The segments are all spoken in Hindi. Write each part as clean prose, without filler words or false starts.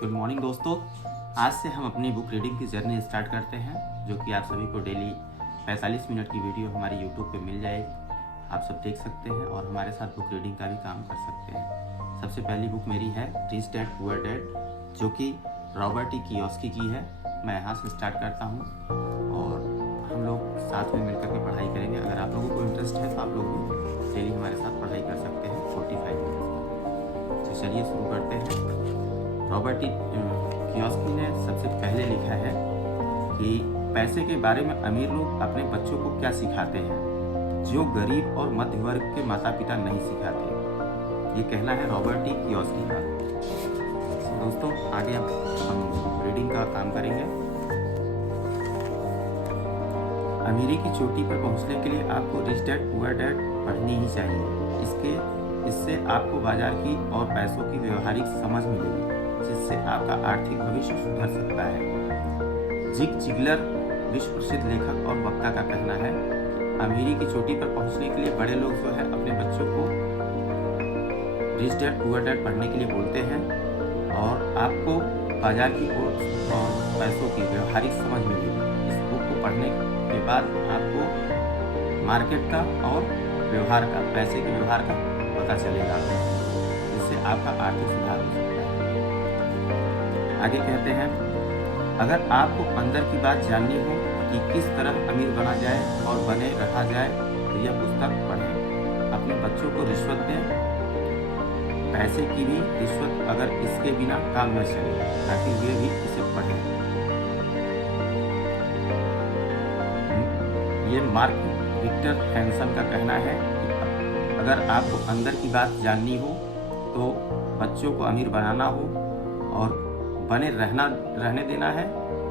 गुड मॉर्निंग दोस्तों। आज से हम अपनी बुक रीडिंग की जर्नी स्टार्ट करते हैं, जो कि आप सभी को डेली 45 मिनट की वीडियो हमारी यूट्यूब पे मिल जाएगी। आप सब देख सकते हैं और हमारे साथ बुक रीडिंग का भी काम कर सकते हैं। सबसे पहली बुक मेरी है रिच डैड पुअर डैड, जो कि रॉबर्ट टी कियोसाकी की है। मैं यहाँ से स्टार्ट करता हूँ और हम लोग साथ में मिलकर के पढ़ाई करेंगे। अगर आप लोगों को इंटरेस्ट है तो आप लोग भी डेली हमारे साथ पढ़ाई कर सकते हैं 45 मिनट। तो चलिए शुरू करते हैं। रॉबर्ट टी कियोसाकी ने सबसे पहले लिखा है कि पैसे के बारे में अमीर लोग अपने बच्चों को क्या सिखाते हैं जो गरीब और मध्य वर्ग के माता पिता नहीं सिखाते। ये कहना है रॉबर्ट टी कियोसाकी का। दोस्तों आगे हम रीडिंग का काम करेंगे। अमीरी की चोटी पर पहुंचने के लिए आपको रिच डैड पुअर डैड पढ़नी ही चाहिए। इससे आपको बाजार की और पैसों की व्यवहारिक समझ मिलेगी, जिससे आपका आर्थिक भविष्य सुधर सकता है। जिग जिगलर विश्व प्रसिद्ध लेखक और वक्ता का कहना है कि अमीरी की चोटी पर पहुंचने के लिए बड़े लोग जो है अपने बच्चों को रिच डैड पुअर डैड पढ़ने के लिए बोलते हैं और आपको बाजार की और पैसों की व्यवहारिक समझ मिलेगी। इस बुक को पढ़ने के बाद आपको मार्केट का और व्यवहार का, पैसे के व्यवहार का पता चलेगा, जिससे आपका आर्थिक सुधार हो सकता है। आगे कहते हैं, अगर आपको अंदर की बात जाननी हो कि किस तरह अमीर बना जाए और बने रहा जाए तो यह पुस्तक पढ़ें। अपने बच्चों को रिश्वत दें, पैसे की भी रिश्वत अगर इसके बिना काम न चले, ताकि वे भी इसे पढ़ें। ये मार्क विक्टर हैंसन का कहना है कि अगर आपको अंदर की बात जाननी हो तो बच्चों को अमीर बनाना हो और बने रहने देना है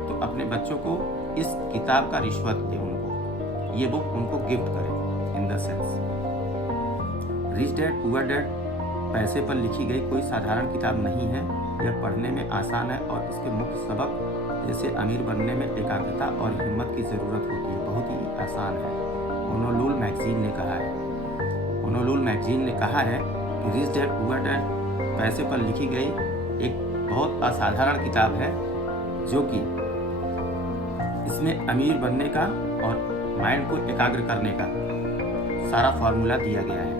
तो अपने बच्चों को इस किताब का रिश्वत दें। उनको ये बुक उनको गिफ्ट करें। In the sense rich dad poor dad पैसे पर लिखी गई कोई साधारण किताब नहीं है। यह पढ़ने में आसान है और इसके मुख्य सबक जैसे अमीर बनने में एकाग्रता और हिम्मत की ज़रूरत होती है बहुत ही आसान है। होनोलुलु मैगजीन ने कहा है कि रिच डैड पुअर डैड पैसे पर लिखी गई एक बहुत असाधारण किताब है, जो कि इसमें अमीर बनने का और माइंड को एकाग्र करने का सारा फॉर्मूला दिया गया है।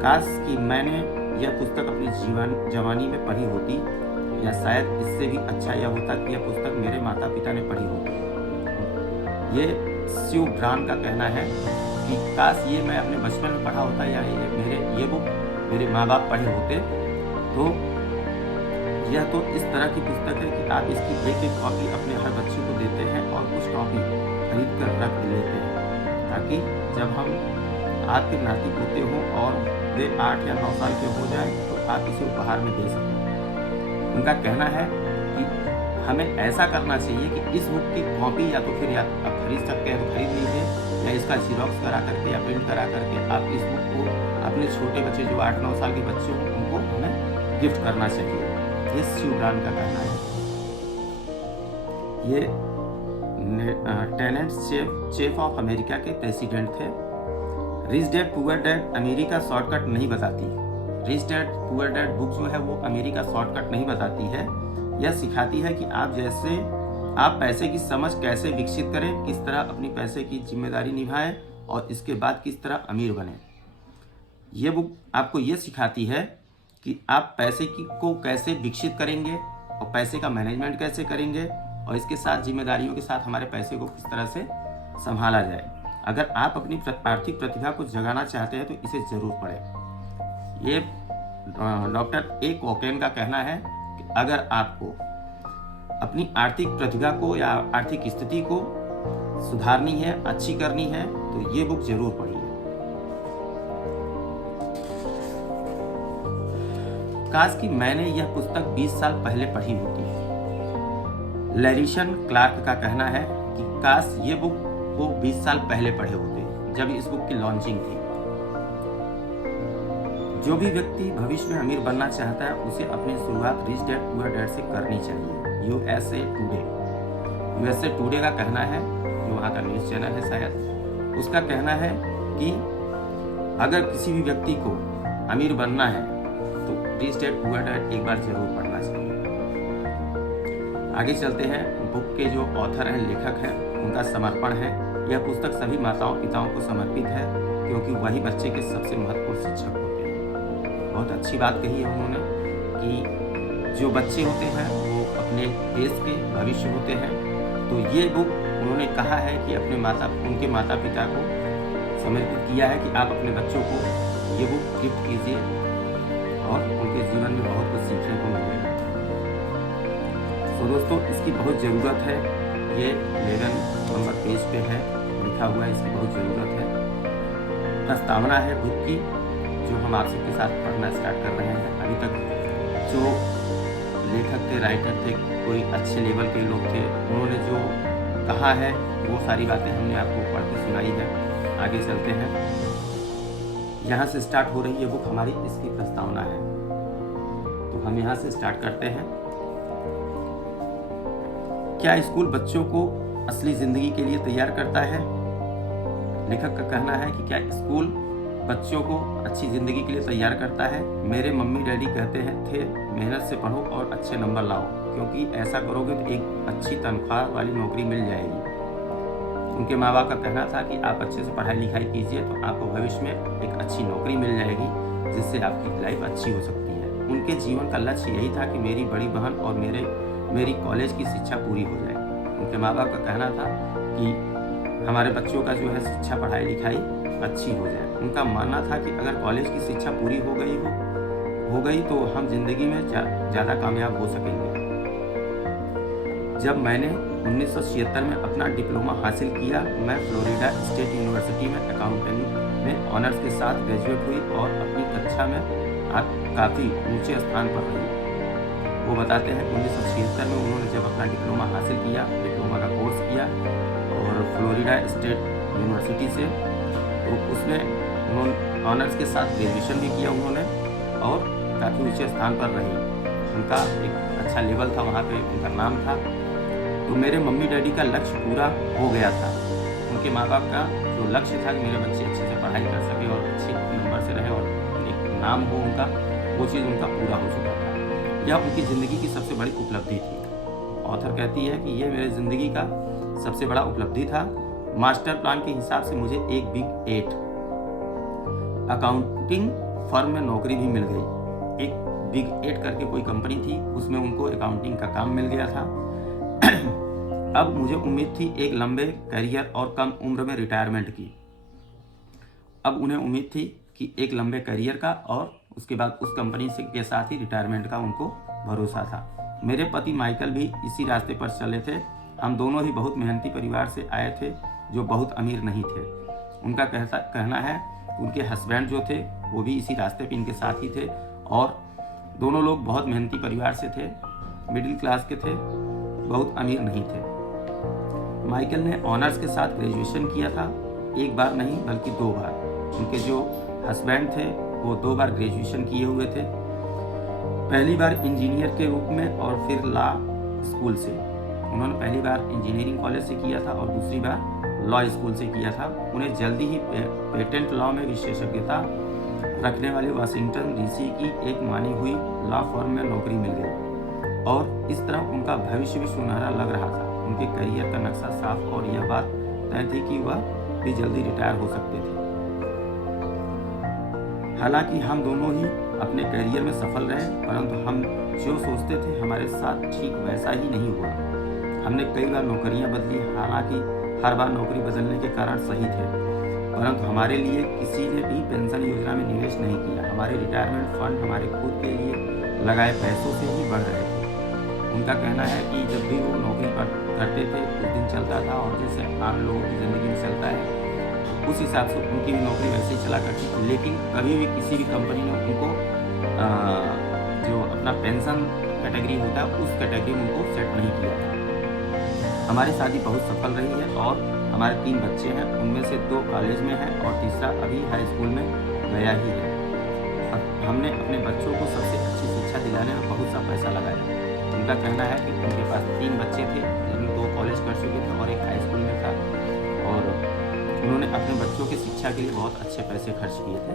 काश कि मैंने यह पुस्तक अपनी जवानी में पढ़ी होती, या शायद इससे भी अच्छा यह होता कि यह पुस्तक मेरे माता पिता ने पढ़ी होती। ये स्यू ब्रान का कहना है कि काश ये मैं अपने बचपन में पढ़ा होता, या ये बुक मेरे माँ बाप पढ़े होते। तो यह तो इस तरह की पुस्तक है कि आप इसकी एक एक कॉपी अपने हर बच्चे को देते हैं और कुछ कॉपी खरीद कर रख लेते हैं, ताकि जब हम आपके नाती पोते हों और वे 8 या 9 साल के हो जाए तो आप इसे उपहार में दे सकें। उनका कहना है कि हमें ऐसा करना चाहिए कि इस बुक की कॉपी या तो फिर आप खरीद सकते हैं तो खरीद लीजिए, या इसका जीरोक्स करा करके या प्रिंट करा करके आप इस बुक को अपने छोटे बच्चे जो 8-9 साल के बच्चे हों उनको हमें गिफ्ट करना चाहिए। ये स्यू ब्रान का कहना है। ये टेनेंट चीफ ऑफ अमेरिका के प्रेसिडेंट थे। रिच डैड पुअर डैड अमीरी का शॉर्टकट नहीं बताती। Rich dad poor dad book जो है वो अमीरी का शॉर्टकट नहीं बताती है। यह सिखाती है कि आप पैसे की समझ कैसे विकसित करें, किस तरह अपनी पैसे की जिम्मेदारी निभाएं और इसके बाद किस तरह अमीर बने। ये बुक आपको ये सिखाती है कि आप पैसे को कैसे विकसित करेंगे और पैसे का मैनेजमेंट कैसे करेंगे, और इसके साथ जिम्मेदारियों के साथ हमारे पैसे को किस तरह से संभाला जाए। अगर आप अपनी आर्थिक प्रतिभा को जगाना चाहते हैं तो इसे जरूर पढ़ें। ये डॉक्टर ए कोकेन का कहना है कि अगर आपको अपनी आर्थिक प्रतिभा को या आर्थिक स्थिति को सुधारनी है, अच्छी करनी है, तो ये बुक जरूर पढ़िए। काश कि मैंने यह पुस्तक 20 साल पहले पढ़ी होती। लैरिसन क्लार्क का कहना है कि काश ये बुक वो 20 साल पहले पढ़े होते, जब इस बुक की लॉन्चिंग थी। जो भी व्यक्ति भविष्य में अमीर बनना चाहता है उसे अपनी शुरुआत रिच डैड पुअर डैड से करनी चाहिए। यूएसए टुडे का कहना है, जो वहाँ का न्यूज़ चैनल है शायद, उसका कहना है कि अगर किसी भी व्यक्ति को अमीर बनना है तो रिच डैड पुअर डैड एक बार जरूर पढ़ना चाहिए। आगे चलते हैं। बुक के जो ऑथर हैं, लेखक हैं, उनका समर्पण है। यह पुस्तक सभी माताओं पिताओं को समर्पित है, क्योंकि वही बच्चे के सबसे महत्वपूर्ण शिक्षक होते हैं। बहुत अच्छी बात कही है उन्होंने कि जो बच्चे होते हैं वो अपने देश के भविष्य होते हैं। तो ये बुक उन्होंने कहा है कि उनके माता पिता को समर्पित किया है कि आप अपने बच्चों को ये बुक गिफ्ट कीजिए और उनके जीवन में बहुत कुछ सीखने को मिलेगा। तो दोस्तों, इसकी बहुत ज़रूरत है। ये 11 नंबर पेज पे है, लिखा हुआ है, इसकी बहुत ज़रूरत है। प्रस्तावना है बुक की, जो हम आप सबके साथ पढ़ना स्टार्ट कर रहे हैं। अभी तक जो लेखक थे, राइटर थे, कोई अच्छे लेवल के लोग थे, उन्होंने जो कहा है वो सारी बातें हमने आपको पढ़ के सुनाई है। आगे चलते हैं। यहाँ से स्टार्ट हो रही है बुक हमारी, इसकी प्रस्तावना है। तो हम यहाँ से स्टार्ट करते हैं। क्या स्कूल बच्चों को असली जिंदगी के लिए तैयार करता है? लेखक का कहना है कि क्या स्कूल बच्चों को अच्छी ज़िंदगी के लिए तैयार करता है? मेरे मम्मी डैडी कहते थे मेहनत से पढ़ो और अच्छे नंबर लाओ, क्योंकि ऐसा करोगे तो एक अच्छी तनख्वाह वाली नौकरी मिल जाएगी। उनके माँ बाप का कहना था कि आप अच्छे से पढ़ाई लिखाई कीजिए तो आपको भविष्य में एक अच्छी नौकरी मिल जाएगी, जिससे आपकी लाइफ अच्छी हो सकती है। उनके जीवन का लक्ष्य यही था कि मेरी बड़ी बहन और मेरी कॉलेज की शिक्षा पूरी हो जाए। उनके माँ बाप का कहना था कि हमारे बच्चों का जो है शिक्षा पढ़ाई लिखाई अच्छी हो जाए। उनका मानना था कि अगर कॉलेज की शिक्षा पूरी हो गई तो हम जिंदगी में ज़्यादा कामयाब हो सकेंगे। जब मैंने 1976 में अपना डिप्लोमा हासिल किया, मैं फ्लोरिडा स्टेट यूनिवर्सिटी में अकाउंटिंग में ऑनर्स के साथ ग्रेजुएट हुई और अपनी कक्षा में काफ़ी ऊंचे स्थान पर रही। वो बताते हैं 1976 में उन्होंने जब अपना डिप्लोमा हासिल किया, डिप्लोमा का कोर्स किया और फ्लोरिडा स्टेट यूनिवर्सिटी से, तो उसमें उन्होंने ऑनर्स के साथ ग्रेजुएशन भी किया उन्होंने और काफ़ी ऊंचे स्थान पर रही। उनका एक अच्छा लेवल था, वहाँ पे उनका नाम था। तो मेरे मम्मी डैडी का लक्ष्य पूरा हो गया था। उनके माँ बाप का जो लक्ष्य था कि मेरे बच्चे अच्छे से पढ़ाई कर सके और अच्छे नंबर से रहे और एक नाम हो उनका, वो चीज़ उनका पूरा हो चुका था। यह उनकी ज़िंदगी की सबसे बड़ी उपलब्धि थी। ऑथर कहती है कि यह मेरे ज़िंदगी का सबसे बड़ा उपलब्धि था। मास्टर प्लान के हिसाब से मुझे एक बिग 8 अकाउंटिंग फर्म में नौकरी भी मिल गई। एक बिग 8 करके कोई कंपनी थी, उसमें उनको अकाउंटिंग का काम मिल गया था। अब मुझे उम्मीद थी एक लंबे करियर और कम उम्र में रिटायरमेंट की। अब उन्हें उम्मीद थी कि एक लंबे करियर का और उसके बाद उस कंपनी से के साथ ही रिटायरमेंट का उनको भरोसा था। मेरे पति माइकल भी इसी रास्ते पर चले थे। हम दोनों ही बहुत मेहनती परिवार से आए थे, जो बहुत अमीर नहीं थे। उनका कहना है उनके हस्बैंड जो थे वो भी इसी रास्ते पे इनके साथ ही थे और दोनों लोग बहुत मेहनती परिवार से थे, मिडिल क्लास के थे, बहुत अमीर नहीं थे। माइकल ने ऑनर्स के साथ ग्रेजुएशन किया था, एक बार नहीं बल्कि 2 बार। उनके जो हस्बैंड थे वो 2 बार ग्रेजुएशन किए हुए थे, पहली बार इंजीनियर के रूप में और फिर लॉ स्कूल से। उन्होंने पहली बार इंजीनियरिंग कॉलेज से किया था और दूसरी बार लॉ स्कूल से किया था। उन्हें जल्दी ही पेटेंट लॉ में विशेषज्ञता रखने वाले वाशिंगटन डीसी की एक मानी हुई लॉ फर्म में नौकरी मिल गई और इस तरह उनका भविष्य भी सुनहरा लग रहा था। उनके करियर का नक्शा साफ और यह बात तय थी कि वह भी जल्दी रिटायर हो सकते थे। हालांकि हम दोनों ही अपने करियर में सफल रहे, परंतु हम जो सोचते थे हमारे साथ ठीक वैसा ही नहीं हुआ। हमने कई बार नौकरियां बदली, हालांकि हर बार नौकरी बदलने के कारण सही थे, परंतु हमारे लिए किसी ने भी पेंशन योजना में निवेश नहीं किया। हमारे रिटायरमेंट फंड हमारे खुद के लिए लगाए पैसों से ही बढ़ रहे थे। उनका कहना है कि जब भी वो नौकरी करते थे कुछ दिन चलता था और जैसे आम लोगों की ज़िंदगी में चलता है उस हिसाब से उनकी भी नौकरी वैसे ही चला करती थी, लेकिन कभी भी किसी भी कंपनी ने उनको जो अपना पेंशन कैटेगरी होता है उस कैटेगरी में उनको सेट नहीं किया था। हमारी शादी बहुत सफल रही है और हमारे 3 बच्चे हैं, उनमें से 2 कॉलेज में हैं और तीसरा अभी हाई स्कूल में गया ही है। अब हमने अपने बच्चों को सबसे अच्छी शिक्षा दिलाने में बहुत सा पैसा लगाया। उनका कहना है कि उनके पास 3 बच्चे थे, जिनमें 2 कॉलेज कर चुके थे और एक हाई स्कूल में था और उन्होंने अपने बच्चों की शिक्षा के लिए बहुत अच्छे पैसे खर्च किए थे।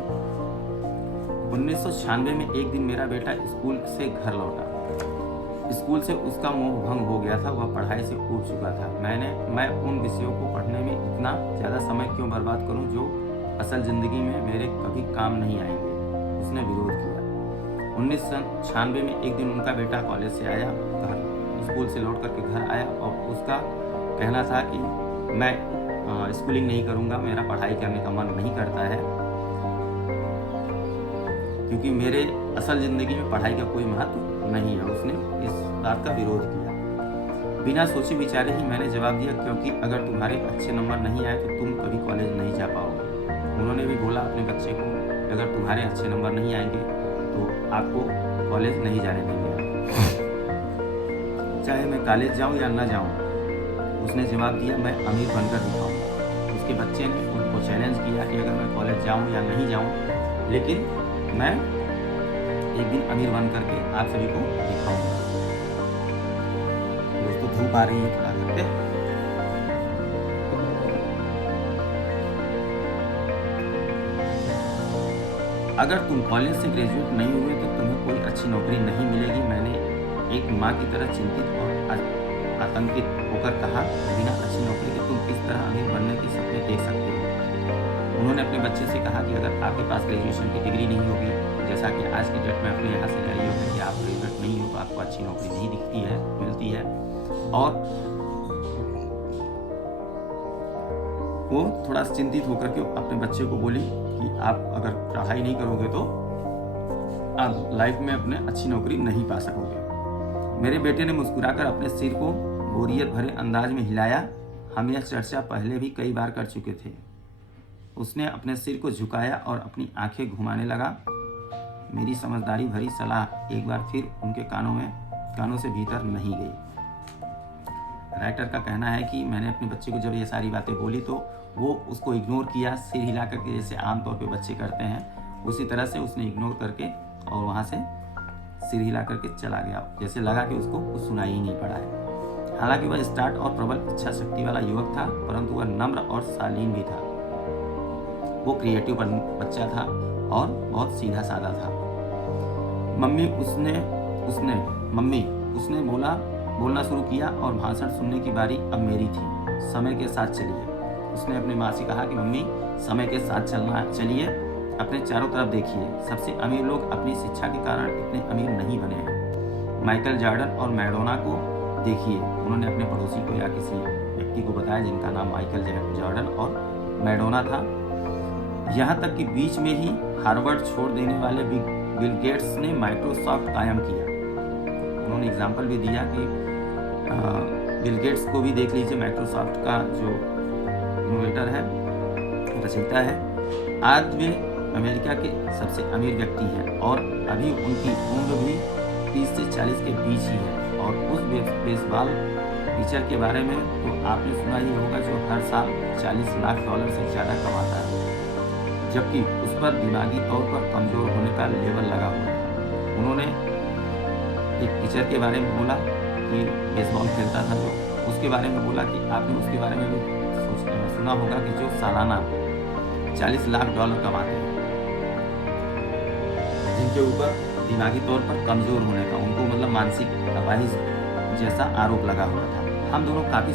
1996 में एक दिन मेरा बेटा स्कूल से घर लौटा। स्कूल से उसका मोह भंग हो गया था, वह पढ़ाई से ऊब चुका था। मैं उन विषयों को पढ़ने में इतना ज़्यादा समय क्यों बर्बाद करूं जो असल ज़िंदगी में मेरे कभी काम नहीं आएंगे। उसने विरोध किया। 1996 में एक दिन उनका बेटा कॉलेज से आया, स्कूल से लौट करके घर आया और उसका कहना था कि मैं स्कूलिंग नहीं करूँगा, मेरा पढ़ाई करने का मन नहीं करता है, क्योंकि मेरे असल ज़िंदगी में पढ़ाई का कोई महत्व नहीं है। उसने इस बात का विरोध किया। बिना सोचे विचारे ही मैंने जवाब दिया, क्योंकि अगर तुम्हारे अच्छे नंबर नहीं आए तो तुम कभी कॉलेज नहीं जा पाओगे। उन्होंने भी बोला अपने बच्चे को, अगर तुम्हारे अच्छे नंबर नहीं आएंगे तो आपको कॉलेज नहीं जाने देंगे, चाहे मैं कॉलेज जाऊं या ना जाऊं। उसने जवाब दिया, मैं अमीर बनकर दिखाऊंगा। उसके बच्चे ने उनको चैलेंज किया कि अगर मैं कॉलेज जाऊं या नहीं जाऊं, लेकिन मैं एक दिन अमीर बन करके आप सभी को दिखाऊंगा। दोस्तों धूप आ रही है थोड़ा घर पे। अगर तुम कॉलेज से ग्रेजुएट नहीं हुए तो तुम्हें कोई अच्छी नौकरी नहीं मिलेगी। मैंने एक माँ की तरह चिंतित और आतंकित होकर कहा, बिना अच्छी नौकरी के तुम किस तरह अमीर बनने के सपने देख सकते हो। उन्होंने अपने बच्चे से कहा कि अगर आपके पास ग्रेजुएशन की डिग्री नहीं होगी, जैसा कि आज की डेट में अपने यहाँ से जारी होगा कि आप ग्रेजुएट नहीं हो तो आपको अच्छी नौकरी नहीं मिलती है। और वो थोड़ा चिंतित होकर के अपने बच्चे को बोली कि आप अगर पढ़ाई नहीं करोगे तो आप लाइफ में अपने अच्छी नौकरी नहीं पा सकोगे। मेरे बेटे ने मुस्कुराकर अपने सिर को बोरियत भरे अंदाज में हिलाया। हम यह चर्चा पहले भी कई बार कर चुके थे। उसने अपने सिर को झुकाया और अपनी आंखें घुमाने लगा। मेरी समझदारी भरी सलाह एक बार फिर उनके कानों से भीतर नहीं गई। राइटर का कहना है कि मैंने अपने बच्चे को जब ये सारी बातें बोली तो वो उसको इग्नोर किया, सिर हिला करके, जैसे आमतौर पे बच्चे करते हैं उसी तरह से उसने इग्नोर करके और वहाँ से सिर हिला करके चला गया, जैसे लगा कि उसको कुछ सुनाई ही नहीं पड़ा है। हालांकि वह स्टार्ट और प्रबल इच्छा शक्ति वाला युवक था, परंतु वह नम्र और शालीन भी था। वो क्रिएटिव बच्चा था और बहुत सीधा साधा था। मम्मी उसने बोलना शुरू किया और भाषण सुनने की बारी अब मेरी थी। समय के साथ चलिए। उसने अपनी माँ से कहा कि मम्मी समय के साथ चलिए, अपने चारों तरफ देखिए। सबसे अमीर लोग अपनी शिक्षा के कारण इतने अमीर नहीं बने हैं। माइकल जॉर्डन और मैडोना को देखिए। उन्होंने अपने पड़ोसी को या किसी व्यक्ति को बताया जिनका नाम माइकल जॉर्डन और मैडोना था। यहाँ तक कि बीच में ही हार्वर्ड छोड़ देने वाले बिल गेट्स ने माइक्रोसॉफ्ट कायम किया। उन्होंने एग्जाम्पल भी दिया कि बिल गेट्स को भी देख लीजिए, माइक्रोसॉफ्ट का जो इनोवेटर है, रचयिता है। आज वे अमेरिका के सबसे अमीर व्यक्ति हैं और अभी उनकी उम्र भी 30 से 40 के बीच ही है। और उस बेसबॉल पिचर के बारे में तो आपने सुना ही होगा जो हर साल $40 लाख से ज़्यादा कमाता है, जबकि उस पर दिमागी तौर पर कमज़ोर होने का लेबल लगा हुआ है। उन्होंने एक पिचर के बारे में बोला कि बेसबॉल खेलता था, तो उसके बारे में बोला कि आपने उसके बारे में भी सुना होगा कि जो सालाना $40 लाख कमाते हैं, जिनके ऊपर दिमागी तौर पर कमज़ोर होने का, उनको मतलब मानसिक अपाहिज जैसा आरोप लगा हुआ था। हम दोनों काफ़ी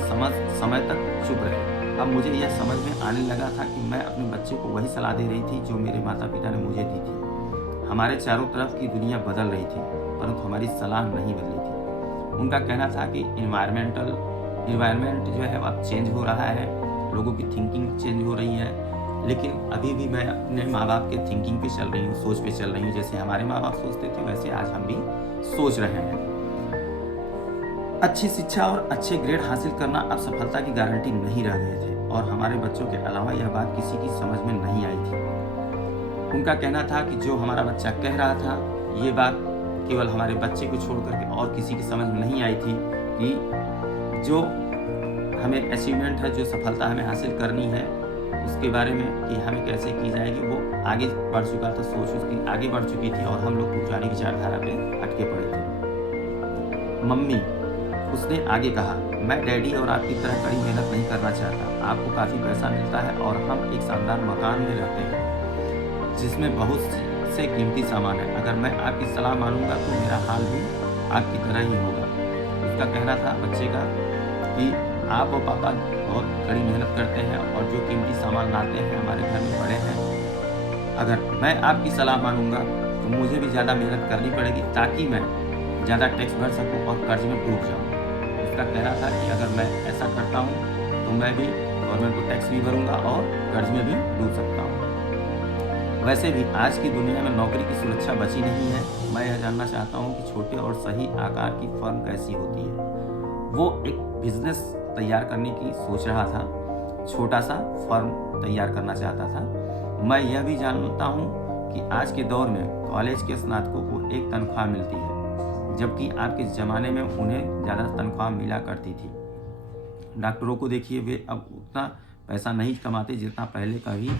समय तक चुप रहे। अब मुझे यह समझ में आने लगा था कि मैं अपने बच्चे को वही सलाह दे रही थी जो मेरे माता पिता ने मुझे दी थी। हमारे चारों तरफ की दुनिया बदल रही थी, परंतु हमारी सलाह नहीं बदली थी। उनका कहना था कि इन्वायरमेंट जो है अब चेंज हो रहा है, लोगों की थिंकिंग चेंज हो रही है, लेकिन अभी भी मैं अपने माँ बाप के थिंकिंग पे चल रही हूँ, सोच पे चल रही हूँ। जैसे हमारे माँ बाप सोचते थे वैसे आज हम भी सोच रहे हैं। अच्छी शिक्षा और अच्छे ग्रेड हासिल करना अब सफलता की गारंटी नहीं रह गए थे और हमारे बच्चों के अलावा यह बात किसी की समझ में नहीं आई थी। उनका कहना था कि जो हमारा बच्चा कह रहा था, ये बात केवल हमारे बच्चे को छोड़ करके और किसी की समझ में नहीं आई थी कि जो हमें अचीवमेंट है, जो सफलता हमें हासिल करनी है, उसके बारे में कि हमें कैसे की जाएगी, वो आगे बढ़ चुका था, सोच उसकी आगे बढ़ चुकी थी और हम लोग पुरानी विचारधारा पे अटके पड़े थे। मम्मी, उसने आगे कहा, मैं डैडी और आपकी तरह कड़ी मेहनत नहीं करना चाहता। आपको काफ़ी पैसा मिलता है और हम एक शानदार मकान में रहते हैं जिसमें बहुत से कीमती सामान है। अगर मैं आपकी सलाह मानूंगा तो मेरा हाल भी आपकी तरह ही होगा। उसका कहना था बच्चे का कि आप और पापा बहुत कड़ी मेहनत करते हैं और जो कीमती सामान लाते हैं हमारे घर में पड़े हैं, अगर मैं आपकी सलाह मानूंगा तो मुझे भी ज़्यादा मेहनत करनी पड़ेगी ताकि मैं ज़्यादा टैक्स भर सकूं और कर्ज में डूब जाऊं। उसका कहना था कि अगर मैं ऐसा करता हूं तो मैं भी गवर्नमेंट को टैक्स भी भरूंगा और कर्ज में भी डूब सकता हूं। वैसे भी आज की दुनिया में नौकरी की सुरक्षा बची नहीं है। मैं यह जानना चाहता हूं कि छोटे और सही आकार की फर्म कैसी होती है। वो एक बिजनेस तैयार करने की सोच रहा था, छोटा सा फर्म तैयार करना चाहता था। मैं यह भी जानता हूं कि आज के दौर में कॉलेज के स्नातकों को एक तनख्वाह मिलती है, जबकि आपके ज़माने में उन्हें ज़्यादा तनख्वाह मिला करती थी। डॉक्टरों को देखिए, वे अब उतना पैसा नहीं कमाते जितना पहले कभी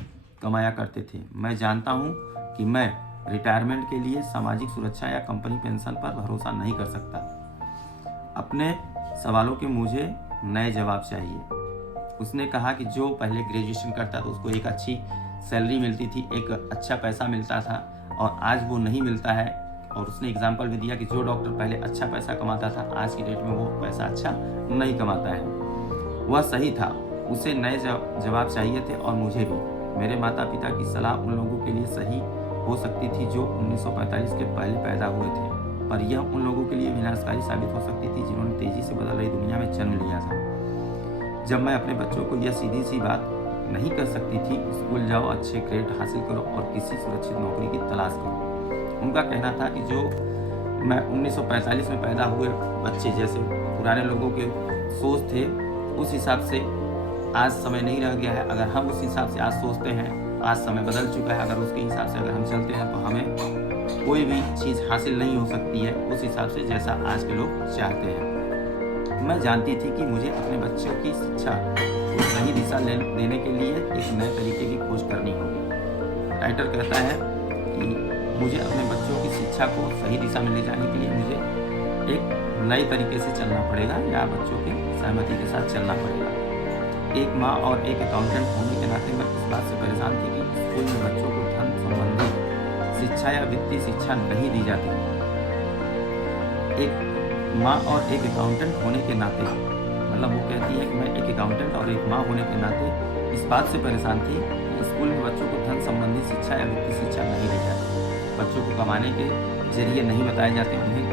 कमाया करते थे। मैं जानता हूं कि मैं रिटायरमेंट के लिए सामाजिक सुरक्षा या कंपनी पेंशन पर भरोसा नहीं कर सकता। अपने सवालों के मुझे नए जवाब चाहिए। उसने कहा कि जो पहले ग्रेजुएशन करता था उसको एक अच्छी सैलरी मिलती थी, एक अच्छा पैसा मिलता था और आज वो नहीं मिलता है। और उसने एग्जाम्पल भी दिया कि जो डॉक्टर पहले अच्छा पैसा कमाता था आज की डेट में वो पैसा अच्छा नहीं कमाता है। वह सही था, उसे नए जवाब चाहिए थे और मुझे भी। मेरे माता पिता की सलाह उन लोगों के लिए सही हो सकती थी जो 1945 के पहले पैदा हुए थे, पर यह उन लोगों के लिए विनाशकारी साबित हो सकती थी जिन्होंने तेजी से बदल रही दुनिया में जन्म लिया था। जब मैं अपने बच्चों को यह सीधी सी बात नहीं कर सकती थी, स्कूल जाओ, अच्छे ग्रेड हासिल करो और किसी सुरक्षित नौकरी की तलाश करो। उनका कहना था कि जो मैं 1945 में पैदा हुए बच्चे जैसे पुराने लोगों के सोच थे, उस हिसाब से आज समय नहीं रह गया है। अगर हम उस हिसाब से आज सोचते हैं, आज समय बदल चुका है, अगर उसके हिसाब से अगर हम चलते हैं तो हमें कोई भी चीज़ हासिल नहीं हो सकती है उस हिसाब से जैसा आज के लोग चाहते हैं। मैं जानती थी कि मुझे अपने बच्चों की शिक्षा को सही दिशा देने के लिए एक नए तरीके की खोज करनी होगी। राइटर कहता है कि मुझे अपने बच्चों की शिक्षा को सही दिशा में ले जाने के लिए मुझे एक नए तरीके से चलना पड़ेगा या बच्चों के सहमति के साथ चलना पड़ेगा। एक माँ और एक अकाउंटेंट होने के नाते मैं इस बात से परेशान थी कि स्कूल में बच्चों को धन संबंधी शिक्षा या वित्तीय शिक्षा नहीं दी जाती। एक माँ और एक अकाउंटेंट होने के नाते, मतलब वो कहती है कि मैं एक अकाउंटेंट और एक माँ होने के नाते इस बात से परेशान थी कि स्कूल में बच्चों को धन संबंधी शिक्षा या वित्तीय शिक्षा नहीं दी जाती। बच्चों को कमाने के जरिए नहीं बताए जाते उन्हें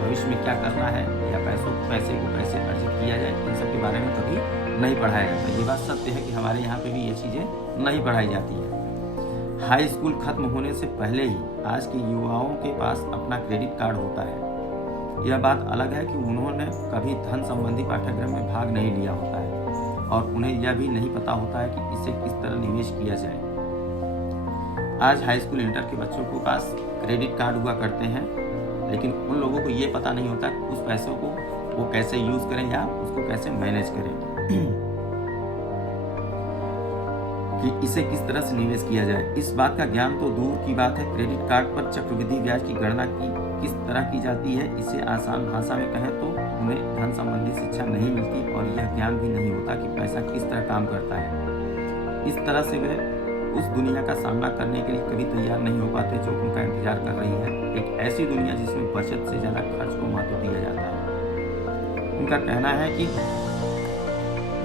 भविष्य में क्या करना है या पैसे को कैसे अर्जित किया जाए, इन सब के बारे में कभी नहीं पढ़ाया जाता। ये बात सत्य है कि हमारे यहाँ पे भी ये चीज़ें नहीं पढ़ाई जाती है। हाई स्कूल खत्म होने से पहले ही आज के युवाओं के पास अपना क्रेडिट कार्ड होता है। यह बात अलग है कि उन्होंने कभी धन संबंधी पाठ्यक्रम में भाग नहीं लिया होता है और उन्हें यह भी नहीं पता होता है कि इसे किस तरह निवेश किया जाए। आज हाई स्कूल इंटर के बच्चों के पास क्रेडिट कार्ड हुआ करते हैं, लेकिन उन लोगों को ये पता नहीं होता कि उस पैसों को वो कैसे यूज़ करें या उसको कैसे मैनेज करें कि इसे किस तरह से निवेश किया जाए। इस बात का ज्ञान तो दूर की बात है, क्रेडिट कार्ड पर चक्रवृद्धि ब्याज की गणना किस तरह की जाती है, इसे आसान भाषा में कहें तो उन्हें धन संबंधी शिक्षा नहीं मिलती और यह ज्ञान भी नहीं होता कि पैसा किस तरह काम करता है। इस तरह से वे उस दुनिया का सामना करने के लिए कभी तैयार नहीं हो पाते जो उनका इंतजार कर रही है, एक ऐसी दुनिया जिसमें बचत से ज़्यादा खर्च को महत्व दिया जाता है। उनका कहना है कि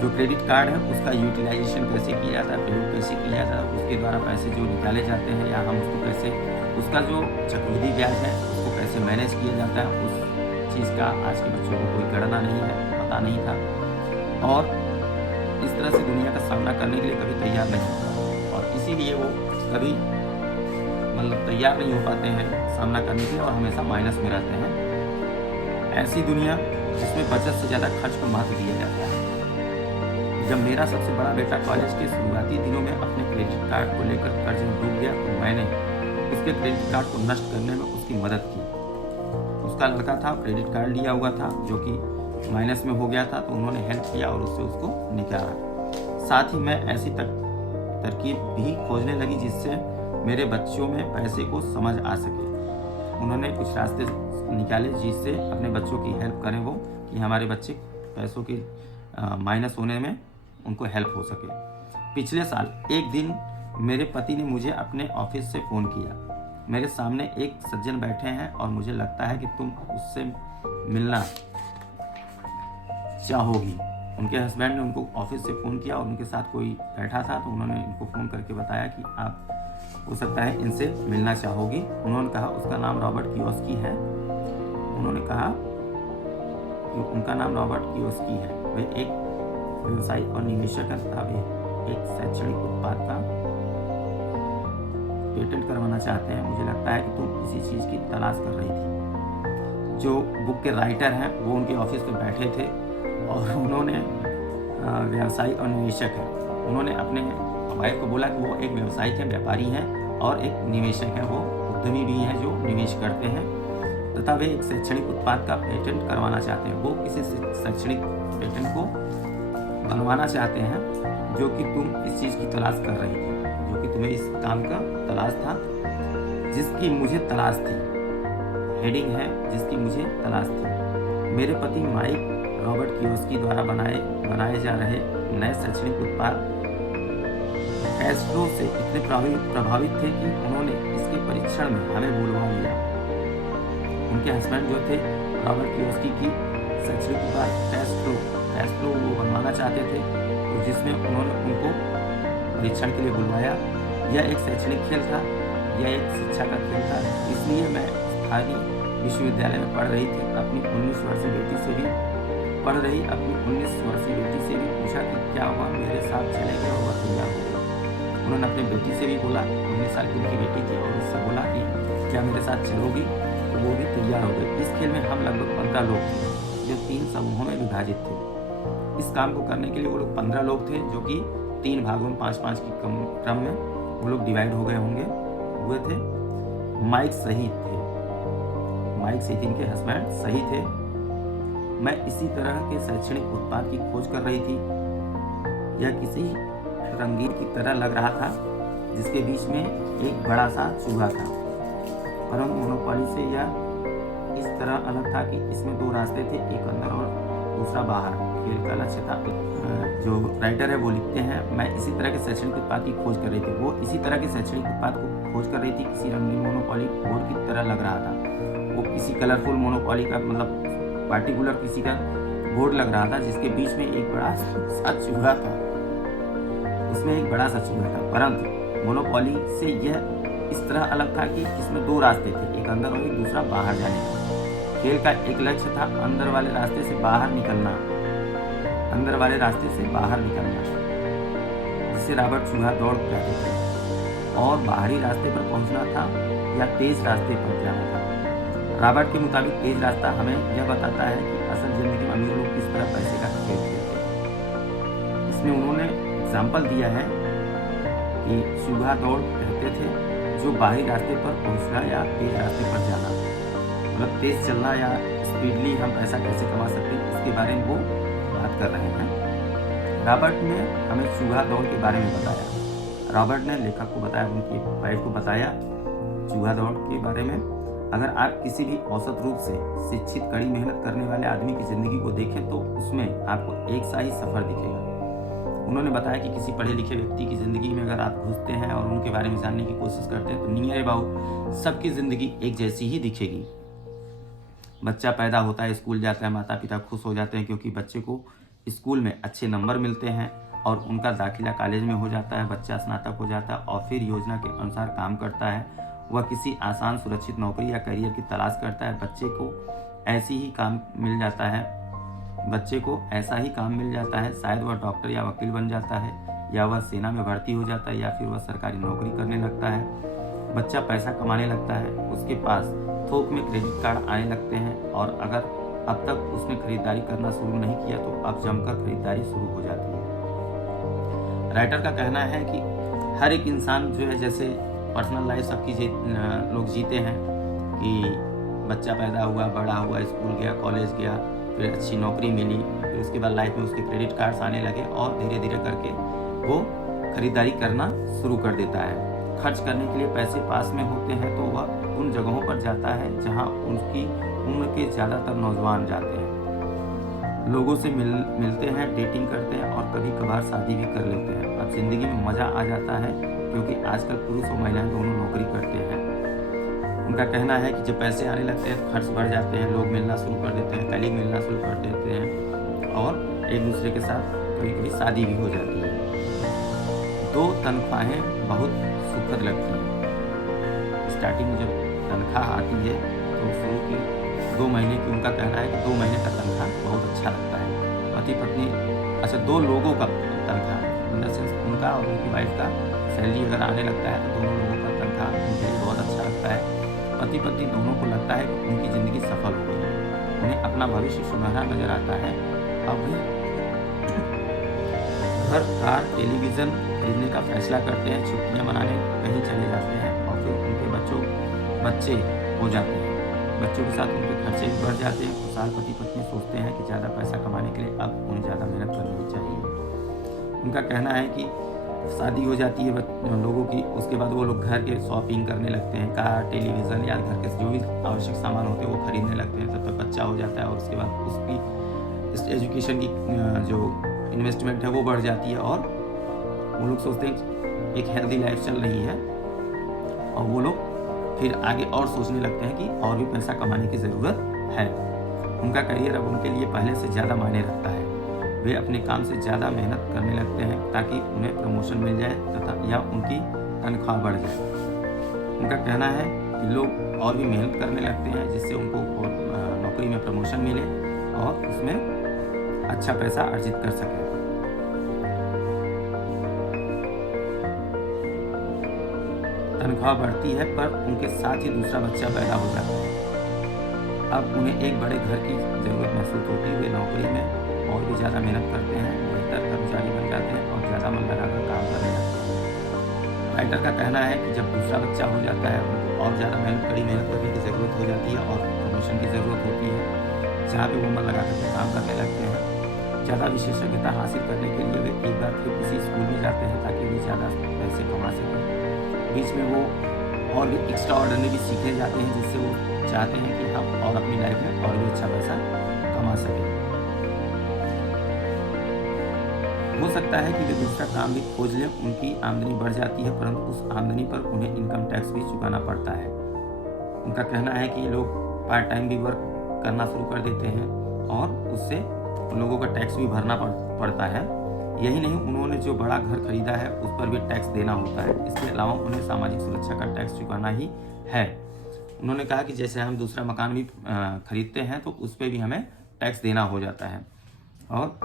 जो क्रेडिट कार्ड है उसका यूटिलाइजेशन कैसे किया जाता है, प्रयोग कैसे किया जाता है, उसके द्वारा पैसे जो निकाले जाते हैं या हम उसको कैसे, उसका जो चक्रवृद्धि ब्याज है उसको कैसे मैनेज किया जाता है, उस चीज़ का आज के बच्चों को कोई गणना नहीं है, पता नहीं था और इस तरह से दुनिया का सामना करने के लिए कभी तैयार नहीं होता और इसीलिए वो कभी मतलब तैयार नहीं हो पाते हैं सामना करने के लिए और हमेशा माइनस में रहते हैं। ऐसी दुनिया जिसमें बचत से ज़्यादा खर्च को महत्व दिया जाता है। जब मेरा सबसे बड़ा बेटा कॉलेज के शुरुआती दिनों में अपने क्रेडिट कार्ड को लेकर कर्ज में डूब गया तो मैंने उसके क्रेडिट कार्ड को नष्ट करने में उसकी मदद की। उसका लड़का था, क्रेडिट कार्ड लिया हुआ था जो कि माइनस में हो गया था, तो उन्होंने हेल्प किया और उससे उसको निकाला। साथ ही मैं ऐसी तरकीब भी खोजने लगी जिससे मेरे बच्चों में पैसे को समझ आ सके। उन्होंने कुछ रास्ते निकाले जिससे अपने बच्चों की हेल्प करें वो, कि हमारे बच्चे पैसों के माइनस होने में उनको हेल्प हो सके। पिछले साल एक दिन मेरे पति ने मुझे अपने ऑफिस से फ़ोन किया। मेरे सामने एक सज्जन बैठे हैं और मुझे लगता है कि तुम उससे मिलना चाहोगी। उनके हस्बैंड ने उनको ऑफिस से फ़ोन किया और उनके साथ कोई बैठा था, तो उन्होंने इनको फ़ोन करके बताया कि आप हो सकता है इनसे मिलना चाहोगी। उन्होंने कहा उसका नाम रॉबर्ट कियोस्की है। उन्होंने कहा कि उनका नाम रॉबर्ट कियोस्की है, वे एक व्यवसायी और निवेशक है तथा वे एक शैक्षणिक उत्पाद का पेटेंट करवाना चाहते हैं। मुझे लगता है कि तुम इसी चीज़ की तलाश कर रही थी। जो बुक के राइटर हैं वो उनके ऑफिस में बैठे थे और उन्होंने व्यवसायी और निवेशक है, उन्होंने अपने वाइफ को बोला कि वो एक व्यवसायिक है, व्यापारी हैं और एक निवेशक है, वो उद्यमी भी हैं जो निवेश करते हैं तथा वे एक शैक्षणिक उत्पाद का पेटेंट करवाना चाहते हैं। वो किसी शैक्षणिक पेटेंट को बनवाना चाहते हैं जो कि तुम इस चीज़ की तलाश कर रही थी, जो कि तुम्हें इस काम का तलाश था, जिसकी मुझे तलाश थी। हेडिंग है जिसकी मुझे तलाश थी। मेरे पति माइक रॉबर्ट कियोस्की द्वारा बनाए जा रहे नए शैक्षणिक उत्पाद कैस्ट्रो से इतने प्रभावित थे कि उन्होंने इसके परीक्षण में हमें बुलवा लिया। उनके हस्बैंड जो थे रॉबर्ट कियोस्की की शैक्षणिक उत्पाद कैस्ट्रो वो बनवाना चाहते थे, तो जिसमें उन्होंने उनको परीक्षण के लिए बुलवाया। यह एक शैक्षणिक खेल था, यह एक शिक्षा का खेल था। इसलिए मैं स्थानीय विश्वविद्यालय में पढ़ रही थी। अपनी 19 वर्षीय बेटी से भी पूछा कि क्या हुआ, मेरे साथ चलेंगे, और वह तैयार हो गई। उन्होंने अपनी बेटी से भी बोला, 19 साल की उनकी बेटी थी, और उससे बोला कि क्या मेरे साथ चलोगी, तो वो भी तैयार हो गई। इस खेल में हम लगभग 15 लोग थे जो 3 समूहों में विभाजित थे। इस काम को करने के लिए वो लोग 15 लोग थे जो कि 3 भागों में 5-5 की क्रम में वो लोग डिवाइड हो गए हुए थे। माइक सही इनके हस्बैंड सही थे। मैं इसी तरह के शैक्षणिक उत्पाद की खोज कर रही थी। यह किसी रंगीन की तरह लग रहा था जिसके बीच में एक बड़ा सा चूहा था, परंतु मोनोपोली से यह इस तरह अलग था कि इसमें 2 रास्ते थे, एक अंदर और दूसरा बाहर। खेल का लक्ष्य था, जो राइटर है वो लिखते हैं, मैं इसी तरह के शैक्षणिक उत्पाद की खोज कर रही थी। वो इसी तरह के शैक्षणिक उत्पाद को खोज कर रही थी। किसी रंगीन मोनोपोली बोर्ड की तरह लग रहा था। वो किसी कलरफुल मोनोपोली का मतलब पार्टिकुलर किसी का बोर्ड लग रहा था जिसके बीच में एक बड़ा सा चूहा था। उसमें एक बड़ा सा चूहा था, परंतु मोनोपोली से यह इस तरह अलग था कि इसमें 2 रास्ते थे, एक अंदर और एक दूसरा बाहर जाने का। खेल का एक लक्ष्य था अंदर वाले रास्ते से बाहर निकलना, जिसे रॉबर्ट चूहा दौड़ कहते थे, और बाहरी रास्ते पर पहुंचना था या तेज रास्ते पर जाना था। रॉबर्ट के मुताबिक तेज रास्ता हमें यह बताता है कि असल जिंदगी में अमीर लोग किस तरह पैसे का खेल खेलते हैं। इसमें उन्होंने एग्जाम्पल दिया है कि चूहा दौड़ कहते थे, जो बाहरी रास्ते पर पहुंचना या तेज रास्ते पर जाना, मतलब तेज चलना या स्पीडली हम पैसा कैसे कमा सकते हैं, इसके बारे में वो बात कर रहे हैं। रॉबर्ट ने हमें चूहा दौड़ के बारे में बताया। रॉबर्ट ने लेखक को बताया, उनकी वाइफ को बताया चूहा दौड़ के बारे में। अगर आप किसी भी औसत रूप से शिक्षित कड़ी मेहनत करने वाले आदमी की ज़िंदगी को देखें तो उसमें आपको एक सा ही सफ़र दिखेगा। उन्होंने बताया कि किसी पढ़े लिखे व्यक्ति की ज़िंदगी में अगर आप घुसते हैं और उनके बारे में जानने की कोशिश करते हैं तो नियर अबाउट सबकी ज़िंदगी एक जैसी ही दिखेगी। बच्चा पैदा होता है, स्कूल जाता है, माता पिता खुश हो जाते हैं क्योंकि बच्चे को स्कूल में अच्छे नंबर मिलते हैं और उनका दाखिला कॉलेज में हो जाता है। बच्चा स्नातक हो जाता है और फिर योजना के अनुसार काम करता है। वह किसी आसान सुरक्षित नौकरी या करियर की तलाश करता है। बच्चे को ऐसा ही काम मिल जाता है। शायद वह डॉक्टर या वकील बन जाता है, या वह सेना में भर्ती हो जाता है, या फिर वह सरकारी नौकरी करने लगता है। बच्चा पैसा कमाने लगता है, उसके पास थोक में क्रेडिट कार्ड आने लगते हैं, और अगर अब तक उसने खरीदारी करना शुरू नहीं किया तो अब जमकर खरीदारी शुरू हो जाती है। राइटर का कहना है कि हर एक इंसान जो है, जैसे पर्सनल लाइफ सबकी लोग जीते हैं कि बच्चा पैदा हुआ, बड़ा हुआ, स्कूल गया, कॉलेज गया, फिर अच्छी नौकरी मिली, फिर उसके बाद लाइफ में उसके क्रेडिट कार्ड्स आने लगे और धीरे धीरे करके वो खरीदारी करना शुरू कर देता है। खर्च करने के लिए पैसे पास में होते हैं तो वह उन जगहों पर जाता है जहां उनकी उम्र के ज़्यादातर नौजवान जाते हैं। लोगों से मिलते हैं, डेटिंग करते हैं और कभी कभार शादी भी कर लेते हैं। अब ज़िंदगी में मज़ा आ जाता है क्योंकि आजकल पुरुष और महिलाएं दोनों नौकरी करते हैं। उनका कहना है कि जब पैसे आने लगते हैं तो खर्च बढ़ जाते हैं, लोग मिलना शुरू कर देते हैं, कलीग मिलना शुरू कर देते हैं और एक दूसरे के साथ कभी कभी शादी भी हो जाती है। 2 तनख्वाहें बहुत सुखद लगती हैं। स्टार्टिंग में जब तनख्वाह आती है तो शुरू की 2 महीने की उनका कहना है कि 2 महीने का तनख्वाह बहुत अच्छा लगता है। पति पत्नी, अच्छा 2 लोगों का तनख्वाह इन द सेंस उनका और उनकी वाइफ का सैलरी अगर आने लगता है तो दोनों लोगों का तनख्वाह उनके लिए बहुत अच्छा लगता है। पति पत्नी दोनों को लगता है कि उनकी ज़िंदगी सफल हो गई है, उन्हें अपना भविष्य सुनहरा नजर आता है। अब वे घर, कार, टेलीविज़न खरीदने का फैसला करते हैं, छुट्टियां मनाने कहीं चले जाते हैं और फिर उनके बच्चे हो जाते हैं। बच्चों के साथ उनके खर्चे भी बढ़ जाते हैं। खुशहाल पति पत्नी सोचते हैं कि ज़्यादा पैसा कमाने के लिए अब उन्हें ज़्यादा मेहनत करनी चाहिए। उनका कहना है कि शादी हो जाती है लोगों की, उसके बाद वो लोग घर के शॉपिंग करने लगते हैं, कार, टेलीविज़न या घर के जो भी आवश्यक सामान होते हैं वो खरीदने लगते हैं। तब तक बच्चा हो जाता है और उसके बाद उसकी एजुकेशन की जो इन्वेस्टमेंट है वो बढ़ जाती है और वो लोग सोचते हैं कि एक हेल्दी लाइफ चल रही है और वो लोग फिर आगे और सोचने लगते हैं कि और भी पैसा कमाने की ज़रूरत है। उनका करियर अब उनके लिए पहले से ज़्यादा मायने रखता है। वे अपने काम से ज़्यादा मेहनत करने लगते हैं ताकि उन्हें प्रमोशन मिल जाए तथा या उनकी तनख्वाह बढ़ जाए। उनका कहना है कि लोग और भी मेहनत करने लगते हैं जिससे उनको नौकरी में प्रमोशन मिले और उसमें अच्छा पैसा अर्जित कर सकें। तनख्वाह बढ़ती है पर उनके साथ ही दूसरा बच्चा पैदा हो जाता है। अब उन्हें एक बड़े घर की ज़रूरत महसूस होती है। वे नौकरी में और भी ज़्यादा मेहनत करते हैं, बेहतर कर्मचारी बन जाते हैं और ज़्यादा मन लगाकर काम करने लगते हैं। राइटर का कहना है कि जब दूसरा बच्चा हो जाता है उनको और ज़्यादा कड़ी मेहनत करने की ज़रूरत हो जाती है और प्रमोशन की ज़रूरत होती है, जहाँ पे वो मन लगा करके काम करने लगते हैं। ज़्यादा विशेषज्ञता हासिल करने के लिए वे एक बार फिर किसी स्कूल में जाते हैं ताकि वे ज़्यादा पैसे कमा सकें। बीच में वो और भी एक्स्ट्रा ऑर्डिनरी भी सीखने जाते हैं जिससे वो चाहते हैं कि हम और अपनी लाइफ में और भी अच्छा पैसा कमा सकें। हो सकता है कि वे दूसरा काम भी खोज लें, उनकी आमदनी बढ़ जाती है परंतु उस आमदनी पर उन्हें इनकम टैक्स भी चुकाना पड़ता है। उनका कहना है कि लोग पार्ट टाइम भी वर्क करना शुरू कर देते हैं और उससे उन लोगों का टैक्स भी भरना पड़ता है। यही नहीं, उन्होंने जो बड़ा घर खरीदा है उस पर भी टैक्स देना होता है। इसके अलावा उन्हें सामाजिक सुरक्षा का टैक्स चुकाना ही है। उन्होंने कहा कि जैसे हम दूसरा मकान भी खरीदते हैं तो उस पर भी हमें टैक्स देना हो जाता है और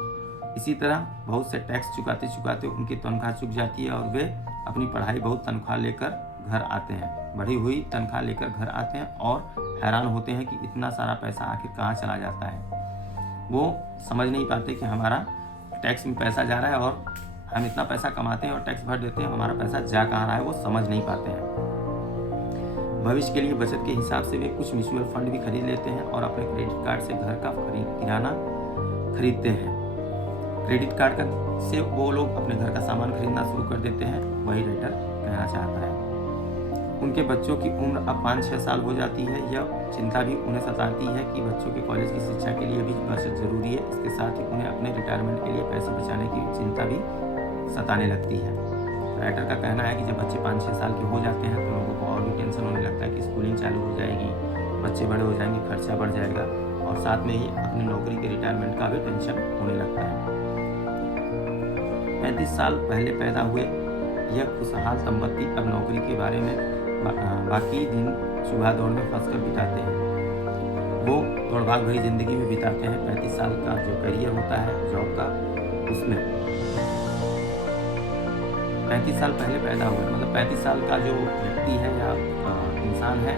इसी तरह बहुत से टैक्स चुकाते चुकाते उनकी तनख्वाह चुक जाती है और वे अपनी पढ़ाई बहुत तनख्वाह लेकर घर आते हैं, बढ़ी हुई तनख्वाह लेकर घर आते हैं और हैरान होते हैं कि इतना सारा पैसा आखिर कहाँ चला जाता है। वो समझ नहीं पाते कि हमारा टैक्स में पैसा जा रहा है और हम इतना पैसा कमाते हैं और टैक्स भर देते हैं, हमारा पैसा जा कहाँ रहा है वो समझ नहीं पाते हैं। भविष्य के लिए बचत के हिसाब से वे कुछ म्यूचुअल फंड भी खरीद लेते हैं और अपने क्रेडिट कार्ड से घर का किराना खरीदते हैं। क्रेडिट कार्ड से वो लोग अपने घर का सामान खरीदना शुरू कर देते हैं, वही राइटर कहना चाहता है। उनके बच्चों की उम्र अब 5-6 साल हो जाती है। यह चिंता भी उन्हें सताती है कि बच्चों के कॉलेज की शिक्षा के लिए भी बचत जरूरी है। इसके साथ ही उन्हें अपने रिटायरमेंट के लिए पैसे बचाने की चिंता भी सताने लगती है। राइटर का कहना है कि जब बच्चे 5-6 साल के हो जाते हैं तो लोगों को और भी टेंशन होने लगता है कि स्कूलिंग चालू हो जाएगी, बच्चे बड़े हो जाएंगे, खर्चा बढ़ जाएगा और साथ में ही अपनी नौकरी के रिटायरमेंट का भी टेंशन होने लगता है। 35 साल पहले पैदा हुए यह खुशहाल दंपति अब नौकरी के बारे में बाकी दिन चूहा दौड़ में फंसकर बिताते हैं। वो दौड़ भाग भरी जिंदगी में बिताते हैं। 35 साल का जो करियर होता है जॉब का, उसमें 35 साल पहले पैदा हुए, मतलब 35 साल का जो व्यक्ति है या इंसान है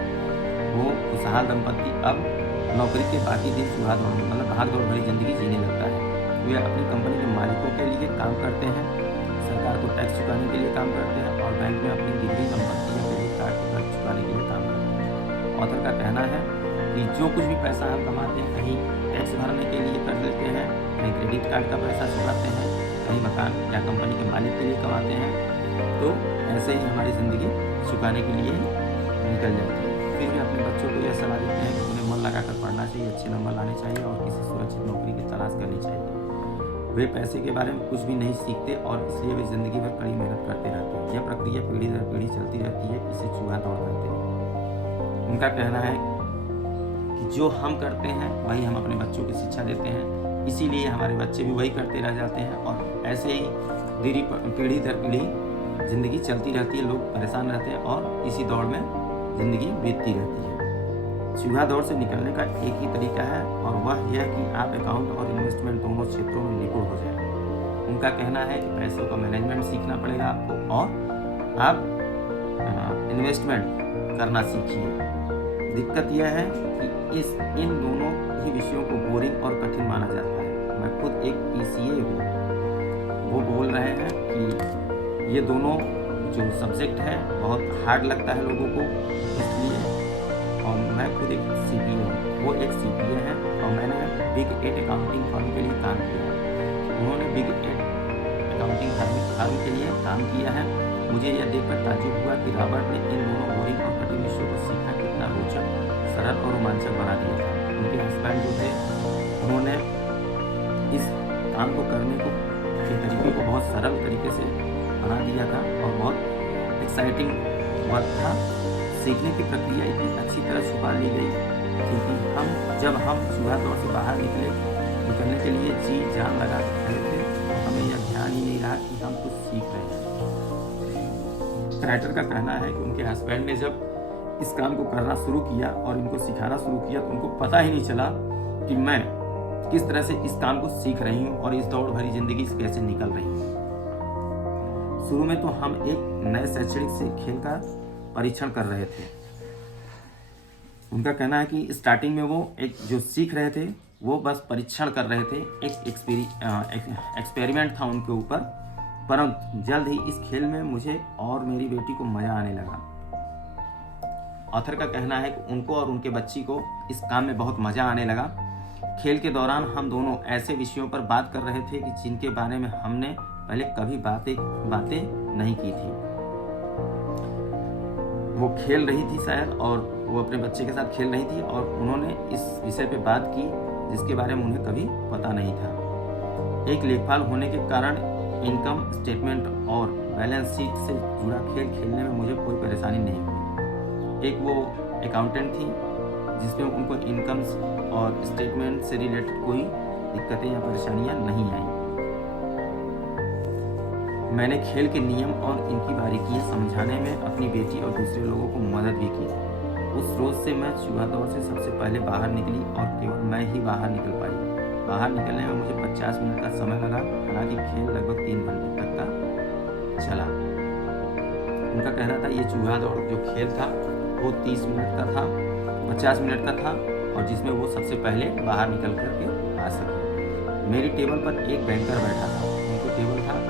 वो खुशहाल दंपति अब नौकरी के बाकी दिन चूहा दौड़ में मतलब भाग दौड़ भरी जिंदगी जीने लगता है। वे अपनी कंपनी के मालिकों के लिए काम करते हैं, सरकार को टैक्स चुकाने के लिए काम करते हैं और बैंक में अपनी दी हुई संपत्ति या क्रेडिट कार्ड के कर्ज चुकाने के लिए काम करते हैं। ऑथर का कहना है कि जो कुछ भी पैसा हम कमाते हैं कहीं टैक्स भरने के लिए कर लेते हैं, कहीं क्रेडिट कार्ड का पैसा चुकाते हैं, कहीं मकान या कंपनी के मालिक के लिए कमाते हैं, तो ऐसे ही हमारी ज़िंदगी चुकाने के लिए निकल जाती है। फिर भी अपने बच्चों को यह सलाह देते हैं कि उन्हें मन लगाकर पढ़ना चाहिए, अच्छे नंबर लाने चाहिए और किसी सुरक्षित नौकरी की तलाश करनी चाहिए। वे पैसे के बारे में कुछ भी नहीं सीखते और इसलिए वे ज़िंदगी भर कड़ी मेहनत करते रहते हैं। यह प्रक्रिया पीढ़ी दर पीढ़ी चलती रहती है, इसे चूहा दौड़ कहते हैं। उनका कहना है कि जो हम करते हैं वही हम अपने बच्चों को शिक्षा देते हैं, इसीलिए हमारे बच्चे भी वही करते रह जाते हैं और ऐसे ही पीढ़ी दर पीढ़ी ज़िंदगी चलती रहती है, लोग परेशान रहते हैं और इसी दौड़ में ज़िंदगी बीतती रहती है। चूहा दौड़ से निकलने का एक ही तरीका है और वह यह है कि आप अकाउंट और इन्वेस्टमेंट दोनों क्षेत्रों में निपुण हो जाए। उनका कहना है कि पैसों का मैनेजमेंट सीखना पड़ेगा आपको और आप इन्वेस्टमेंट करना सीखिए। दिक्कत यह है कि इन दोनों ही विषयों को बोरिंग और कठिन माना जाता है। मैं खुद एक PCA हूँ। वो बोल रहे हैं कि ये दोनों जो सब्जेक्ट है बहुत हार्ड लगता है लोगों को, इसलिए। और मैं खुद एक CPA हूँ, वो एक CPA है और मैंने बिग 8 अकाउंटिंग फर्म के लिए काम किया है। उन्होंने बिग 8 अकाउंटिंग फर्म के लिए काम किया है। मुझे यह देखकर ताज्जुब हुआ कि रॉबर्ट ने इन दोनों बोरिंग और कठिन विषयों को सीखना कितना रोचक, सरल और रोमांचक बना दिया था। उनके हस्बैंड जो थे उन्होंने इस काम को करने के तरीके को बहुत सरल तरीके से बना दिया था और बहुत एक्साइटिंग वर्क था। सीखने की प्रक्रिया इतनी अच्छी तरह छुपा ली गई क्योंकि जब हम चूहा दौड़ से बाहर निकलने के लिए जी जान लगा रहे थे तो हमें यह ध्यान ही नहीं रहा कि हम कुछ सीख रहे हैं। राइटर का कहना है कि उनके हस्बैंड ने जब इस काम को करना शुरू किया और इनको सिखाना शुरू किया तो उनको पता ही नहीं चला कि मैं किस तरह से इस काम को सीख रही हूँ और इस दौड़ भरी जिंदगी से कैसे निकल रही हूँ। शुरू में तो हम एक नए शैक्षणिक से खेल का परीक्षण कर रहे थे। उनका कहना है कि स्टार्टिंग में वो एक जो सीख रहे थे वो बस परीक्षण कर रहे थे, एक एक्सपेरिमेंट था उनके ऊपर, परंतु जल्द ही इस खेल में मुझे और मेरी बेटी को मज़ा आने लगा। ऑथर का कहना है कि उनको और उनके बच्ची को इस काम में बहुत मज़ा आने लगा। खेल के दौरान हम दोनों ऐसे विषयों पर बात कर रहे थे कि जिनके बारे में हमने पहले कभी बातें नहीं की थी। वो खेल रही थी शायद और वो अपने बच्चे के साथ खेल रही थी और उन्होंने इस विषय पे बात की जिसके बारे में उन्हें कभी पता नहीं था। एक लेखपाल होने के कारण इनकम स्टेटमेंट और बैलेंस शीट से जुड़ा खेल खेलने में मुझे कोई परेशानी नहीं हुई। एक वो अकाउंटेंट थी जिसमें उनको इनकम्स और स्टेटमेंट से रिलेटेड कोई दिक्कतें या परेशानियां नहीं आई। मैंने खेल के नियम और इनकी बारीकियां समझाने में अपनी बेटी और दूसरे लोगों को मदद भी की। उस रोज़ से मैं चूहा दौड़ से सबसे पहले बाहर निकली और केवल मैं ही बाहर निकल पाई। बाहर निकलने में मुझे 50 मिनट का समय लगा, हालांकि खेल लगभग 3 घंटे तक का चला। उनका कहना था ये चूहा दौड़ जो खेल था वो 30 मिनट का था, 50 मिनट का था और जिसमें वो सबसे पहले बाहर निकल करके आ सके। मेरी टेबल पर एक बैंकर बैठा था,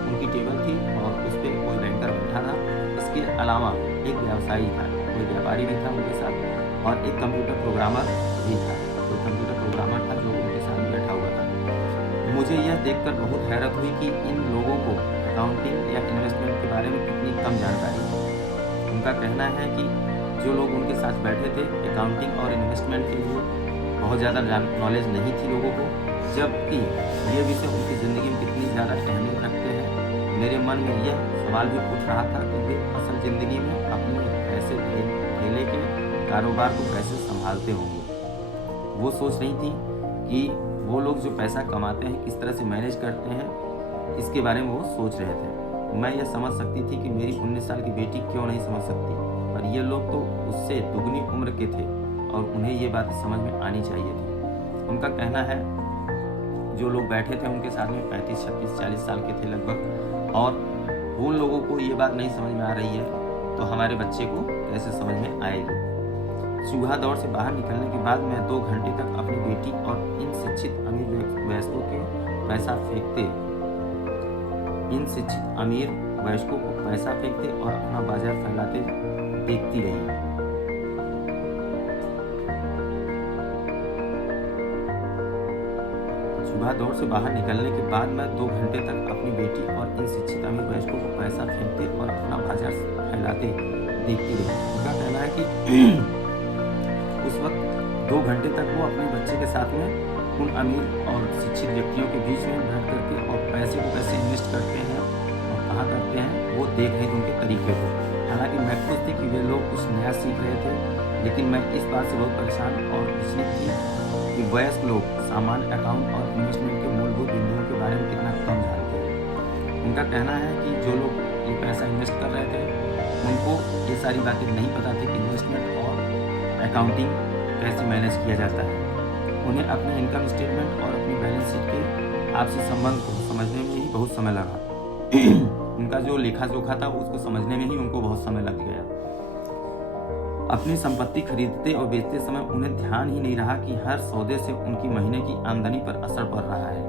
उनकी टेबल थी और उस पर कोई बैंकर बैठा था। इसके अलावा एक व्यवसायी था, कोई व्यापारी भी था उनके साथ और एक कंप्यूटर प्रोग्रामर भी था, कोई कंप्यूटर प्रोग्रामर था जो उनके साथ बैठा हुआ था। मुझे यह देखकर बहुत हैरत हुई कि इन लोगों को अकाउंटिंग या इन्वेस्टमेंट के बारे में कितनी कम जानकारी है। उनका कहना है कि जो लोग उनके साथ बैठे थे अकाउंटिंग और इन्वेस्टमेंट के लिए बहुत ज़्यादा नॉलेज नहीं थी लोगों को, जबकि ये विषय उनकी ज़िंदगी में कितनी ज़्यादा अहमियत रखते हैं। मेरे मन में यह सवाल भी उठ रहा था कि वे असल ज़िंदगी में अपने ऐसे ठेले के कारोबार को कैसे संभालते होंगे। वो सोच रही थी कि वो लोग जो पैसा कमाते हैं किस तरह से मैनेज करते हैं, इसके बारे में वो सोच रहे थे। मैं यह समझ सकती थी कि मेरी 19 साल की बेटी क्यों नहीं समझ सकती, पर ये लोग तो उससे दुगनी उम्र के थे और उन्हें ये बातें समझ में आनी चाहिए थी। उनका कहना है जो लोग बैठे थे उनके साथ में 35, 36, 40 साल के थे लगभग, और उन लोगों को ये बात नहीं समझ में आ रही है तो हमारे बच्चे को कैसे समझ में आएगी। चूहा दौड़ से बाहर निकलने के बाद मैं 2 घंटे तक अपनी बेटी और इन शिक्षित अमीर वयस्कों को पैसा फेंकते और अपना बाजार फैलाते देखती रही। चूहा दौड़ से बाहर निकलने के बाद मैं 2 घंटे तक अपनी बेटी और इन शिक्षित अमीर वयस्कों को पैसा फेंकते और अपना बाजार फैलाते देखती रही। उनका कहना है कि उस वक्त 2 घंटे तक वो अपने बच्चे के साथ में उन अमीर और शिक्षित व्यक्तियों के बीच में बैठ करके और पैसे को कैसे इन्वेस्ट करते हैं और कहाँ करते हैं वो देख रहे थे उनके तरीके को। हालांकि मैं खुद थी कि वे लोग कुछ नया सीख रहे थे, लेकिन मैं इस बात से बहुत परेशान और विचलित थी कि वयस्क लोग सामान्य अकाउंट और इन्वेस्टमेंट के मूलभूत बिंदुओं के बारे में कितना कम जानते हैं। उनका कहना है कि जो लोग ये पैसा इन्वेस्ट कर रहे थे उनको ये सारी बातें नहीं पता थी कि इन्वेस्टमेंट और अकाउंटिंग कैसे मैनेज किया जाता है। उन्हें अपने इनकम स्टेटमेंट और अपनी बैलेंस शीट के आपसी संबंध को समझने में ही बहुत समय लगा। उनका जो लेखा जोखा था उसको समझने में ही उनको बहुत समय लग गया। अपनी संपत्ति खरीदते और बेचते समय उन्हें ध्यान ही नहीं रहा कि हर सौदे से उनकी महीने की आमदनी पर असर पड़ रहा है।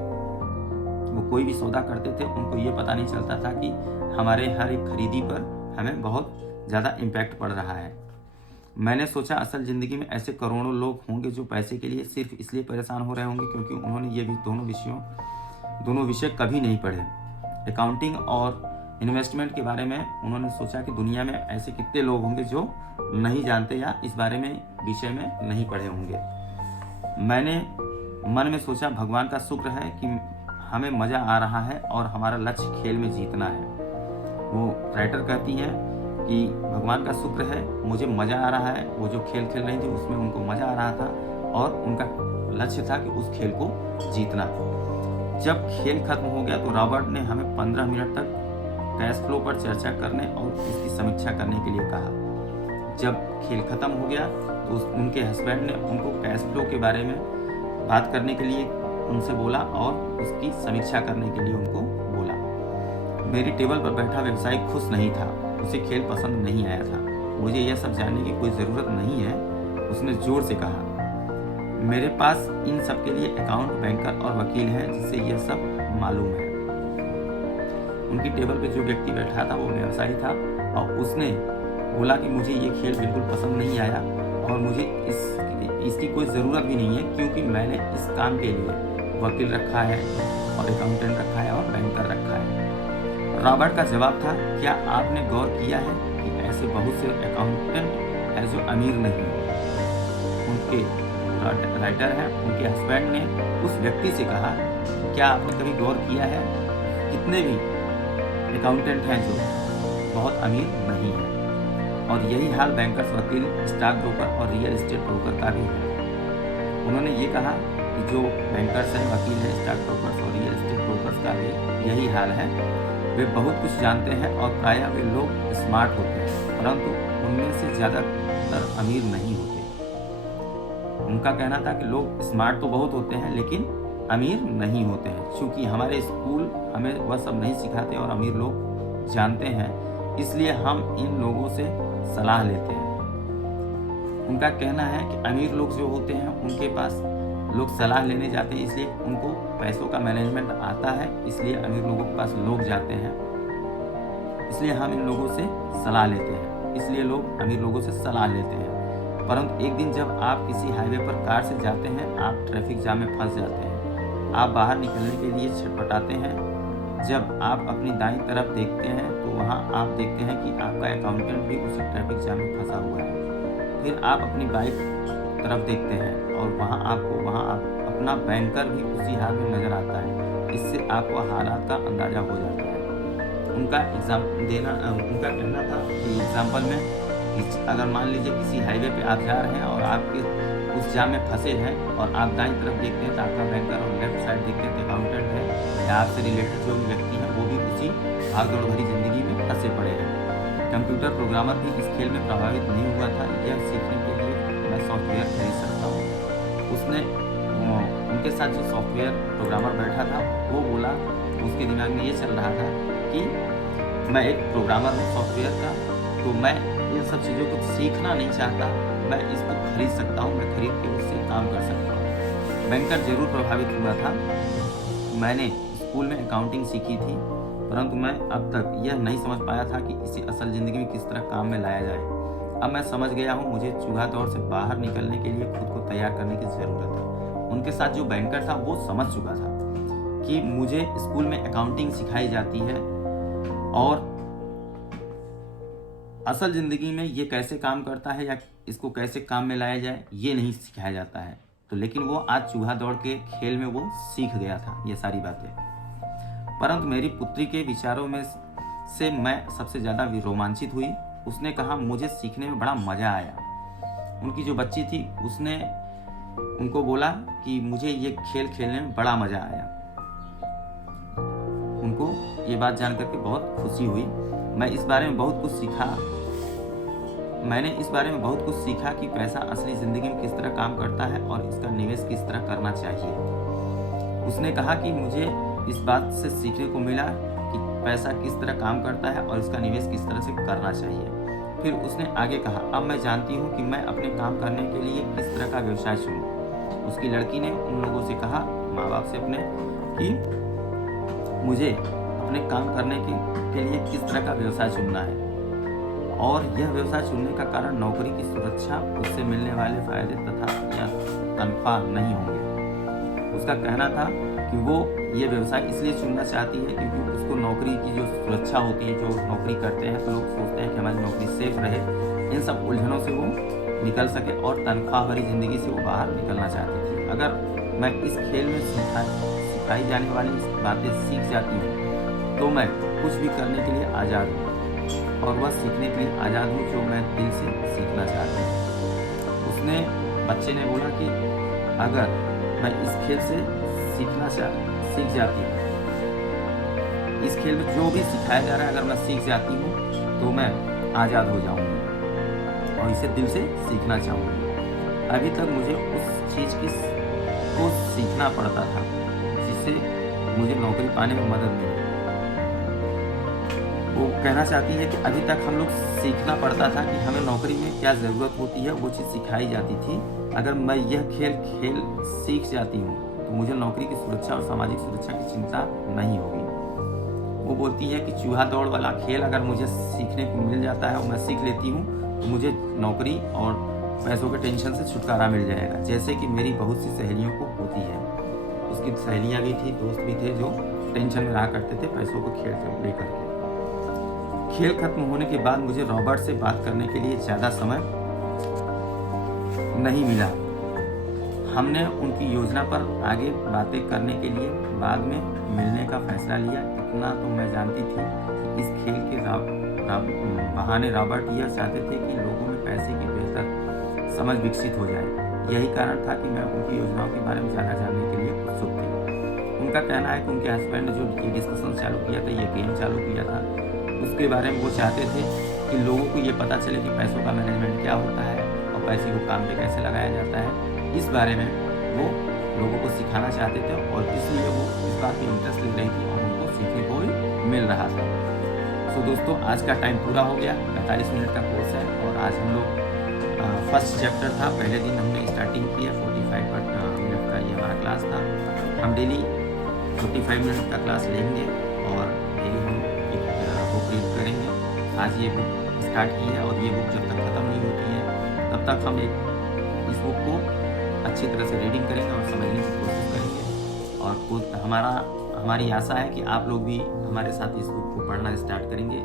वो कोई भी सौदा करते थे उनको ये पता नहीं चलता था कि हमारे हर एक खरीदी पर हमें बहुत ज़्यादा इम्पैक्ट पड़ रहा है। मैंने सोचा असल ज़िंदगी में ऐसे करोड़ों लोग होंगे जो पैसे के लिए सिर्फ इसलिए परेशान हो रहे होंगे क्योंकि उन्होंने ये भी दोनों विषय कभी नहीं पढ़े। अकाउंटिंग और इन्वेस्टमेंट के बारे में उन्होंने सोचा कि दुनिया में ऐसे कितने लोग होंगे जो नहीं जानते या इस बारे में विषय में नहीं पढ़े होंगे। मैंने मन में सोचा भगवान का शुक्र है कि हमें मज़ा आ रहा है और हमारा लक्ष्य खेल में जीतना है। वो राइटर कहती हैं कि भगवान का शुक्र है मुझे मज़ा आ रहा है। वो जो खेल खेल रही थी उसमें उनको मज़ा आ रहा था और उनका लक्ष्य था कि उस खेल को जीतना। जब खेल खत्म हो गया तो रॉबर्ट ने हमें 15 मिनट तक कैश फ्लो पर चर्चा करने और इसकी समीक्षा करने के लिए कहा। जब खेल खत्म हो गया तो उनके हस्बैंड ने उनको कैश फ्लो के बारे में बात करने के लिए उनसे बोला और उसकी समीक्षा करने के लिए उनको बोला। मेरी टेबल पर बैठा व्यवसायी खुश नहीं था, उसे खेल पसंद नहीं आया था। मुझे यह सब जानने की कोई ज़रूरत नहीं है, उसने ज़ोर से कहा। मेरे पास इन सब के लिए अकाउंट, बैंकर और वकील हैं जिससे यह सब मालूम है। उनकी टेबल पे जो व्यक्ति बैठा था वो व्यवसायी था और उसने बोला कि मुझे ये खेल बिल्कुल पसंद नहीं आया और मुझे इसकी कोई ज़रूरत भी नहीं है क्योंकि मैंने इस काम के लिए वकील रखा है और अकाउंटेंट रखा है और बैंकर रखा है। रॉबर्ट का जवाब था, क्या आपने गौर किया है कि ऐसे बहुत से अकाउंटेंट हैं जो अमीर नहीं? उनके राइटर हैं, उनके हस्बैंड ने उस व्यक्ति से कहा, क्या आपने कभी गौर किया है कितने भी अकाउंटेंट हैं जो बहुत अमीर नहीं है? और यही हाल बैंकर्स, वकील, स्टॉक ब्रोकर और रियल एस्टेट ब्रोकर का भी है। उन्होंने ये कहा कि जो बैंकर्स हैं, वकील हैं, स्टॉक ब्रोकर्स और रियल एस्टेट ब्रोकर्स का भी यही हाल है। वे बहुत कुछ जानते हैं और प्रायः वे लोग स्मार्ट होते हैं परंतु उनमें से ज़्यादातर अमीर नहीं होते। उनका कहना था कि लोग स्मार्ट तो बहुत होते हैं लेकिन अमीर नहीं होते हैं। चूँकि हमारे स्कूल हमें वह सब नहीं सिखाते और अमीर लोग जानते हैं, इसलिए हम इन लोगों से सलाह लेते हैं। उनका कहना है कि अमीर लोग जो होते हैं उनके पास लोग सलाह लेने जाते हैं, इसलिए उनको पैसों का मैनेजमेंट आता है, इसलिए अमीर लोगों के पास लोग जाते हैं, इसलिए हम इन लोगों से सलाह लेते हैं, इसलिए लोग अमीर लोगों से सलाह लेते हैं। परंतु एक दिन जब आप किसी हाईवे पर कार से जाते हैं, आप ट्रैफिक जाम में फंस जाते हैं, आप बाहर निकलने के लिए छटपटाते हैं। जब आप अपनी दाईं तरफ देखते हैं तो वहाँ आप देखते हैं कि आपका अकाउंटेंट भी उसी ट्रैफिक जाम में फंसा हुआ है। फिर आप अपनी बाइक तरफ देखते हैं और वहाँ अपना बैंकर भी उसी हाल में नज़र आता है। इससे आपको हालात का अंदाज़ा हो जाता है। उनका कहना था कि एग्जाम्पल में अगर मान लीजिए किसी हाईवे पे आप जा रहे हैं और आपके उस जाम में फंसे हैं और आप दाईं तरफ देखते हैं तो आपका बैंकर और लेफ्ट साइड देखते हैं तो अकाउंटेंट है या आपसे रिलेटेड जो व्यक्ति है वो भी उसी भागदौड़ भरी जिंदगी में फंसे पड़े हैं। कंप्यूटर प्रोग्रामर भी इस खेल में प्रभावित नहीं हुआ था। यह सीखने के लिए मैं सॉफ्टवेयर खरीद सकता हूँ। उसने उनके साथ जो सॉफ्टवेयर प्रोग्रामर बैठा था वो बोला, उसके दिमाग में ये चल रहा था कि मैं एक प्रोग्रामर हूँ सॉफ्टवेयर का, तो मैं इन सब चीज़ों को सीखना नहीं चाहता, मैं इसको खरीद सकता हूँ, मैं खरीद के उससे काम कर सकता हूँ। बैंकर जरूर प्रभावित हुआ था। मैंने स्कूल में अकाउंटिंग सीखी थी परंतु मैं अब तक यह नहीं समझ पाया था कि इसे असल ज़िंदगी में किस तरह काम में लाया जाए। अब मैं समझ गया हूँ, मुझे चूहा दौड़ से बाहर निकलने के लिए खुद को तैयार करने की ज़रूरत है। उनके साथ जो बैंकर था वो समझ चुका था कि मुझे स्कूल में अकाउंटिंग सिखाई जाती है और असल ज़िंदगी में ये कैसे काम करता है या इसको कैसे काम में लाया जाए ये नहीं सिखाया जाता है। तो लेकिन वो आज चूहा दौड़ के खेल में वो सीख गया था ये सारी बातें। परंतु मेरी पुत्री के विचारों में से मैं सबसे ज़्यादा रोमांचित हुई। उसने कहा, मुझे सीखने में बड़ा मज़ा आया। उनकी जो बच्ची थी उसने उनको बोला कि मुझे ये खेल खेलने में बड़ा मज़ा आया। उनको ये बात जान करके बहुत खुशी हुई। मैंने इस बारे में बहुत कुछ सीखा कि पैसा असली ज़िंदगी में किस तरह काम करता है और इसका निवेश किस तरह करना चाहिए। उसने कहा कि मुझे इस बात से सीखने को मिला कि पैसा किस तरह काम करता है और इसका निवेश किस तरह से करना चाहिए। फिर उसने आगे कहा, अब मैं जानती हूँ कि मैं अपने काम करने के लिए किस तरह का व्यवसाय चुनूँ। उसकी लड़की ने उन लोगों से कहा, माँ बाप से अपने, कि मुझे अपने काम करने के लिए किस तरह का व्यवसाय चुनना है और यह व्यवसाय चुनने का कारण नौकरी की सुरक्षा, उससे मिलने वाले फायदे तथा या तनख्वाह नहीं होंगे। उसका कहना था कि वो ये व्यवसाय इसलिए चुनना चाहती है क्योंकि उसको नौकरी की जो सुरक्षा होती है, जो नौकरी करते हैं तो लोग सोचते हैं कि हमारी नौकरी सेफ रहे, इन सब उलझनों से वो निकल सके और तनख्वाह भरी ज़िंदगी से वो बाहर निकलना चाहती थी। अगर मैं इस खेल में सिखाई जाने वाली बातें सीख जाती हूँ तो मैं कुछ भी करने के लिए आज़ाद हूँ और वह सीखने के लिए आज़ाद हूँ जो मैं दिल से सीखना चाहती हूँ। उसने बच्चे ने बोला कि अगर मैं इस खेल से सीख जाती हूँ, इस खेल में जो भी सिखाया जा रहा है अगर मैं सीख जाती हूँ तो मैं आज़ाद हो जाऊँगी और इसे दिल से सीखना चाहूँगी। अभी तक मुझे उस चीज़ को सीखना पड़ता था जिससे मुझे नौकरी पाने में मदद मिली। वो कहना चाहती है कि अभी तक हम लोग सीखना पड़ता था कि हमें नौकरी में क्या ज़रूरत होती है, वो चीज़ सिखाई जाती थी। अगर मैं यह खेल सीख जाती हूँ तो मुझे नौकरी की सुरक्षा और सामाजिक सुरक्षा की चिंता नहीं होगी। वो बोलती है कि चूहा दौड़ वाला खेल अगर मुझे सीखने को मिल जाता है और मैं सीख लेती हूँ तो मुझे नौकरी और पैसों के टेंशन से छुटकारा मिल जाएगा, जैसे कि मेरी बहुत सी सहेलियों को होती है। उसकी सहेलियाँ भी थी, दोस्त भी थे जो टेंशन में रहा करते थे पैसों को खेल से लेकर के। खेल खत्म होने के बाद मुझे रॉबर्ट से बात करने के लिए ज़्यादा समय नहीं मिला। हमने उनकी योजना पर आगे बातें करने के लिए बाद में मिलने का फैसला लिया। इतना तो मैं जानती थी कि इस खेल के बहाने रॉबर्ट यह चाहते थे कि लोगों में पैसे की बेहतर समझ विकसित हो जाए। यही कारण था कि मैं उनकी योजनाओं के बारे में ज़्यादा जानने के लिए उत्सुक थी। उनका कहना है कि उनके हस्बैंड ने जो ये डिस्कशन चालू किया था, ये गेम चालू किया था, उसके बारे में वो चाहते थे कि लोगों को ये पता चले कि पैसों का मैनेजमेंट क्या होता है और पैसे को काम पे कैसे लगाया जाता है। इस बारे में वो लोगों को सिखाना चाहते थे और इसलिए वो इस बात में इंटरेस्ट ले रही थी और उनको सीखने को भी मिल रहा था। सो दोस्तों, आज का टाइम पूरा हो गया। 45 मिनट का कोर्स है और आज हम लोग फर्स्ट चैप्टर था। पहले दिन हमने स्टार्टिंग किया, 45 मिनट का ये हमारा क्लास था। हम डेली 45 मिनट का क्लास लेंगे और डेली हम बुक रीड करेंगे। आज ये बुक स्टार्ट की है और ये बुक जब तक ख़त्म नहीं होती है तब तक हम इस बुक को अच्छी तरह से रीडिंग करेंगे और समझने की कोशिश करेंगे। और हमारी आशा है कि आप लोग भी हमारे साथ इस बुक को पढ़ना स्टार्ट करेंगे।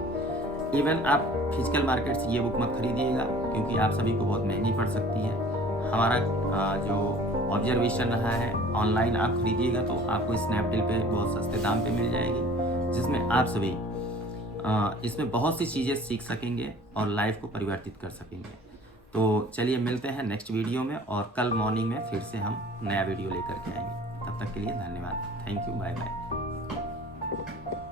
इवन आप फिजिकल मार्केट से ये बुक मत खरीदिएगा क्योंकि आप सभी को बहुत महंगी पड़ सकती है। हमारा जो ऑब्जर्वेशन रहा है, ऑनलाइन आप खरीदिएगा तो आपको स्नैपडील पे बहुत सस्ते दाम पे मिल जाएगी, जिसमें आप सभी इसमें बहुत सी चीज़ें सीख सकेंगे और लाइफ को परिवर्तित कर सकेंगे। तो चलिए मिलते हैं नेक्स्ट वीडियो में और कल मॉर्निंग में फिर से हम नया वीडियो लेकर के आएंगे। तब तक के लिए धन्यवाद। Thank you, bye bye.